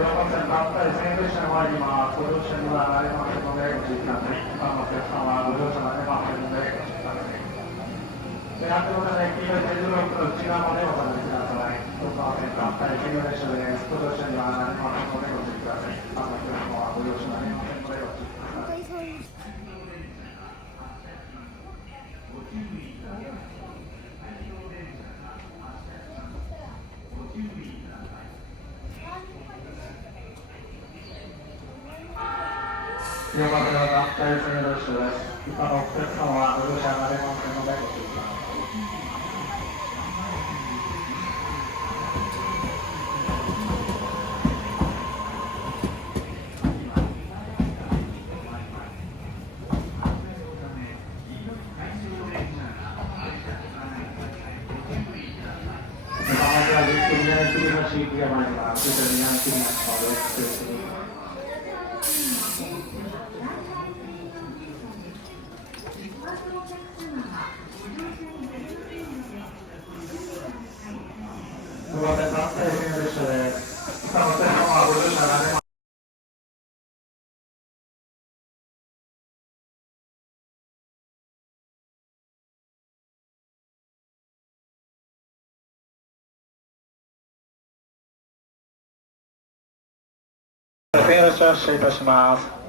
では、本線たったり線列車の前に今、ご乗車にはなりませんので、ご注意ください。一般のお客様はご乗車なれませんので、ご注意ください。で、安全のため、黄色い点字ブロックの内側までお下がりください。一般線たったり線列車です。ご乗車にはなりませんので、ご注意ください。一般のお客様はご乗車なれませんので、ご注意ください。両方では大線列車です。一般のお客様はご乗車なれませんので、ご注意ください。まずは実験南国の地域が参ります。それで南国の方です。ご乗車大線列車です。一般のお客様はご乗車なれません。列車を発車いたします。